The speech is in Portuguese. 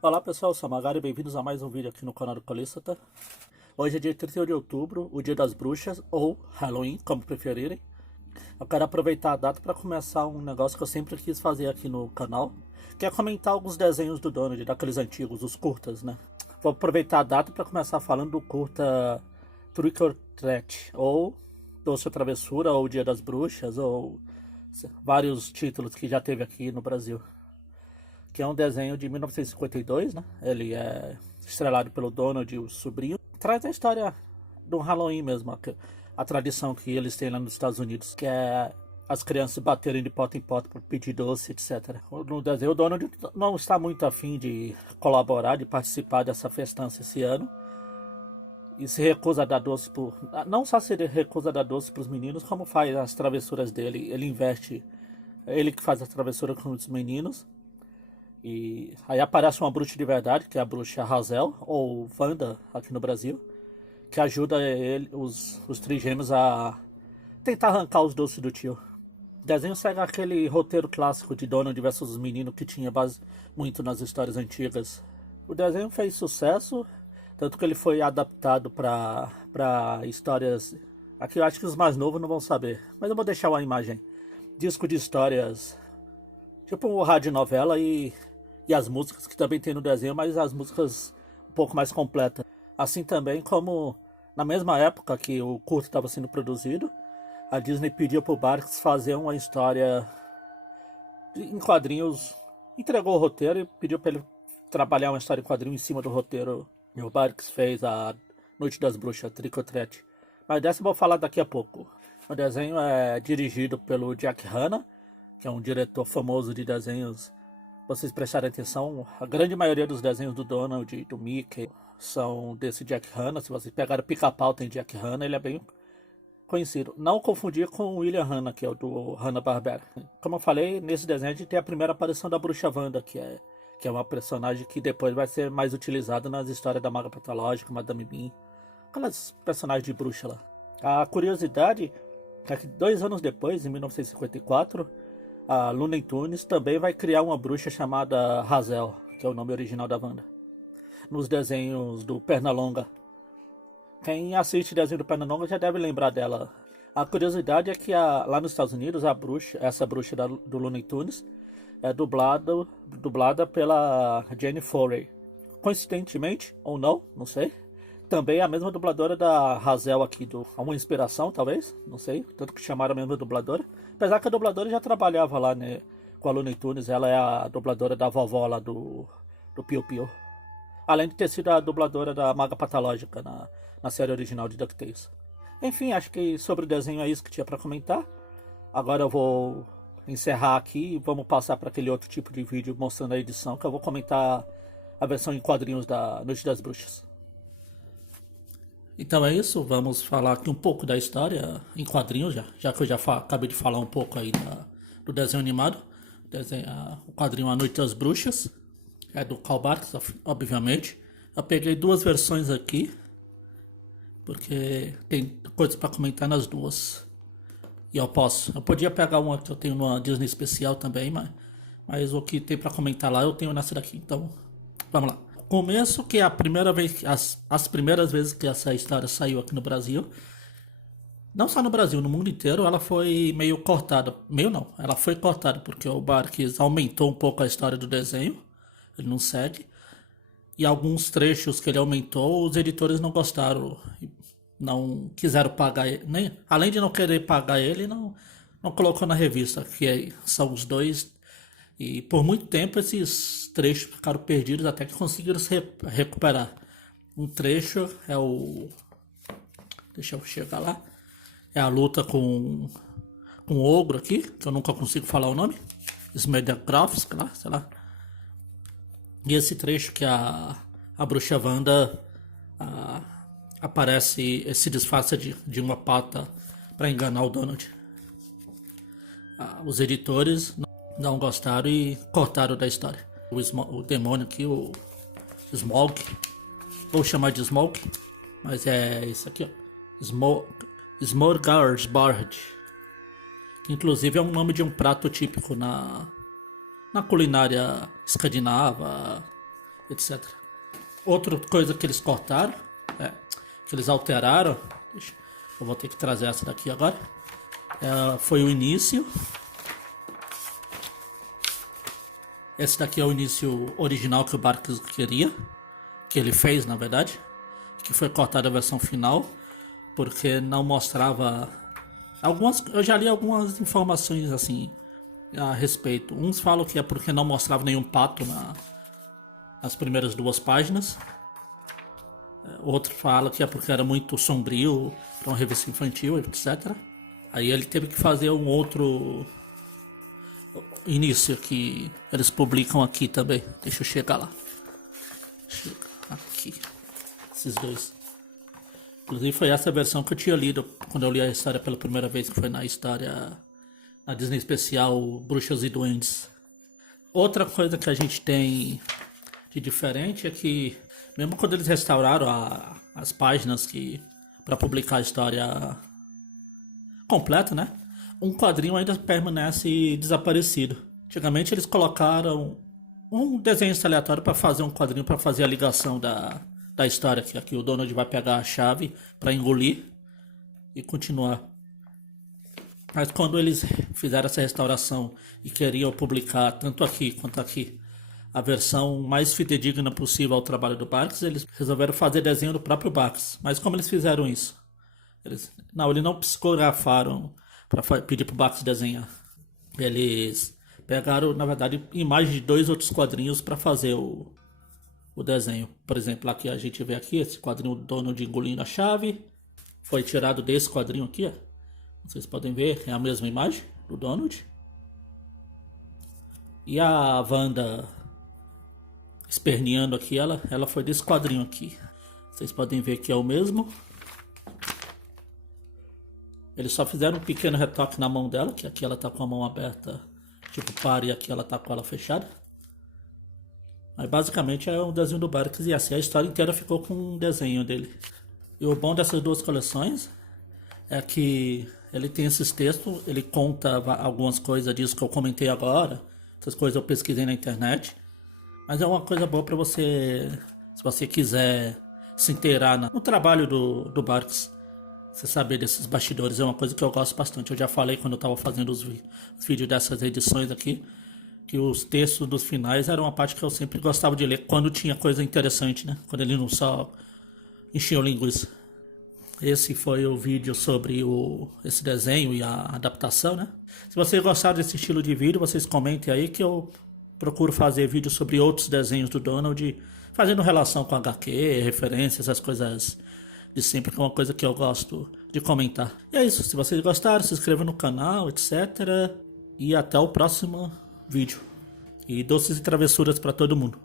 Olá pessoal, eu sou a Magari, bem-vindos a mais um vídeo aqui no canal do Calista. Hoje é dia 31 de outubro, o dia das bruxas, ou Halloween, como preferirem. Eu quero aproveitar a data para começar um negócio que eu sempre quis fazer aqui no canal, que é comentar alguns desenhos do Donald, daqueles antigos, os curtas, né? Vou aproveitar a data para começar falando do curta Trick or Treat, ou Doce ou Travessura, ou Dia das Bruxas, ou vários títulos que já teve aqui no Brasil, que é um desenho de 1952, né? Ele é estrelado pelo Donald e o sobrinho. Traz a história do Halloween mesmo, a tradição que eles têm lá nos Estados Unidos, que é as crianças baterem de porta em porta para pedir doce, etc. No desenho, o Donald não está muito afim de colaborar, de participar dessa festança esse ano. E se recusa a dar doce por. Não só se recusa a dar doce para os meninos, como faz as travessuras dele. Ele investe. Ele que faz as travessuras com os meninos. E aí aparece uma bruxa de verdade, que é a bruxa Hazel, ou Wanda aqui no Brasil, que ajuda os trigêmeos a tentar arrancar os doces do tio. O desenho segue aquele roteiro clássico de Donald versus os meninos que tinha base muito nas histórias antigas. O desenho fez sucesso, tanto que ele foi adaptado para histórias. Aqui eu acho que os mais novos não vão saber, mas eu vou deixar uma imagem. Disco de histórias, tipo um rádio novela e as músicas que também tem no desenho, mas as músicas um pouco mais completas. Assim também como na mesma época que o curto estava sendo produzido, a Disney pediu para o Barks fazer uma história em quadrinhos, entregou o roteiro e pediu para ele trabalhar uma história em quadrinho em cima do roteiro. E o Barks fez a Noite das Bruxas, Trick or Treat. Mas dessa eu vou falar daqui a pouco. O desenho é dirigido pelo Jack Hanna, que é um diretor famoso de desenhos. Vocês prestarem atenção, a grande maioria dos desenhos do Donald e do Mickey são desse Jack Hanna. Se vocês pegarem Pica-Pau, tem Jack Hanna, ele é bem conhecido. Não confundir com o William Hanna, que é o do Hanna-Barbera. Como eu falei, nesse desenho a gente tem a primeira aparição da Bruxa Wanda, que é uma personagem que depois vai ser mais utilizada nas histórias da Maga Patológica, Madame Mim, aquelas personagens de bruxa lá. A curiosidade é que 2 anos depois, em 1954, a Looney Tunes também vai criar uma bruxa chamada Hazel, que é o nome original da Wanda, nos desenhos do Pernalonga. Quem assiste desenho do Pernalonga já deve lembrar dela. A curiosidade é que lá nos Estados Unidos, essa bruxa do Looney Tunes é dublada pela Jane Foley. Coincidentemente, ou não, não sei, também é a mesma dubladora da Hazel aqui, uma inspiração talvez, não sei, tanto que chamaram a mesma dubladora. Apesar que a dubladora já trabalhava lá, né, com a Looney Tunes, ela é a dubladora da vovó lá do Piu Piu. Além de ter sido a dubladora da Maga Patológica na série original de DuckTales. Enfim, acho que sobre o desenho é isso que tinha pra comentar. Agora eu vou encerrar aqui e vamos passar para aquele outro tipo de vídeo mostrando a edição, que eu vou comentar a versão em quadrinhos da Noite das Bruxas. Então é isso, vamos falar aqui um pouco da história em quadrinhos, já que eu já acabei de falar um pouco aí do desenho animado. O quadrinho A Noite das Bruxas, é do Karl Barks, obviamente. Eu peguei duas versões aqui, porque tem coisas para comentar nas duas. E eu podia pegar uma que eu tenho numa Disney especial também, mas o que tem para comentar lá eu tenho nessa daqui, então vamos lá. Começo que é a primeira vez, as primeiras vezes que essa história saiu aqui no Brasil, não só no Brasil, no mundo inteiro, ela foi meio cortada. Meio não, ela foi cortada porque o Barks aumentou um pouco a história do desenho, ele não segue. E alguns trechos que ele aumentou, os editores não gostaram, não quiseram pagar ele, nem, além de não querer pagar ele, não colocou na revista, são os dois. E por muito tempo esses trechos ficaram perdidos até que conseguiram se recuperar. Um trecho é o. Deixa eu chegar lá. É a luta com um ogro aqui, que eu nunca consigo falar o nome. Smedagravsk lá, sei lá. E esse trecho que a bruxa Wanda aparece, se disfarça de uma pata para enganar o Donald. Os editores não gostaram e cortaram da história. O demônio aqui, o Smog, vou chamar de Smog, mas é isso aqui, ó. Smorgasbord, que inclusive é um nome de um prato típico na culinária escandinava, etc. Outra coisa que eles cortaram, que eles alteraram, eu vou ter que trazer essa daqui agora, foi o início. Esse daqui é o início original que o Barks queria, que ele fez na verdade, que foi cortada a versão final, porque não mostrava eu já li algumas informações assim a respeito. Uns falam que é porque não mostrava nenhum pato nas primeiras 2 páginas. Outro fala que é porque era muito sombrio para uma revista infantil, etc. Aí ele teve que fazer um outro início que eles publicam aqui também. Deixa eu chegar lá. Chega aqui. Esses dois. Inclusive foi essa versão que eu tinha lido quando eu li a história pela primeira vez, que foi na Disney especial Bruxas e Duendes. Outra coisa que a gente tem de diferente é que, mesmo quando eles restauraram as páginas para publicar a história completa, né? Um quadrinho ainda permanece desaparecido. Antigamente eles colocaram um desenho aleatório para fazer um quadrinho, para fazer a ligação da história, que aqui o Donald vai pegar a chave para engolir e continuar. Mas quando eles fizeram essa restauração e queriam publicar tanto aqui quanto aqui a versão mais fidedigna possível ao trabalho do Barks, eles resolveram fazer desenho do próprio Barks. Mas como eles fizeram isso? Eles não psicografaram para pedir pro Barks desenhar. Eles pegaram, na verdade, imagens de 2 outros quadrinhos para fazer o desenho. Por exemplo, aqui a gente vê aqui esse quadrinho do Donald engolindo a chave. Foi tirado desse quadrinho aqui, ó. Vocês podem ver, é a mesma imagem do Donald. E a Wanda esperneando aqui, ela foi desse quadrinho aqui. Vocês podem ver que é o mesmo. Eles só fizeram um pequeno retoque na mão dela, que aqui ela tá com a mão aberta, tipo pare, e aqui ela tá com ela fechada. Mas basicamente é um desenho do Barks e assim a história inteira ficou com um desenho dele. E o bom dessas 2 coleções é que ele tem esses textos, ele conta algumas coisas disso que eu comentei agora, essas coisas eu pesquisei na internet. Mas é uma coisa boa para você, se você quiser se inteirar no trabalho do Barks. Você saber desses bastidores é uma coisa que eu gosto bastante. Eu já falei quando eu estava fazendo os vídeos dessas edições aqui, que os textos dos finais eram uma parte que eu sempre gostava de ler quando tinha coisa interessante, né? Quando ele não só enchia o linguiça. Esse foi o vídeo sobre esse desenho e a adaptação, né? Se vocês gostaram desse estilo de vídeo, vocês comentem aí que eu procuro fazer vídeos sobre outros desenhos do Donald, fazendo relação com HQ, referências, essas coisas de sempre, que é uma coisa que eu gosto de comentar. E é isso, se vocês gostaram, se inscrevam no canal, etc. E até o próximo vídeo. E doces e travessuras para todo mundo.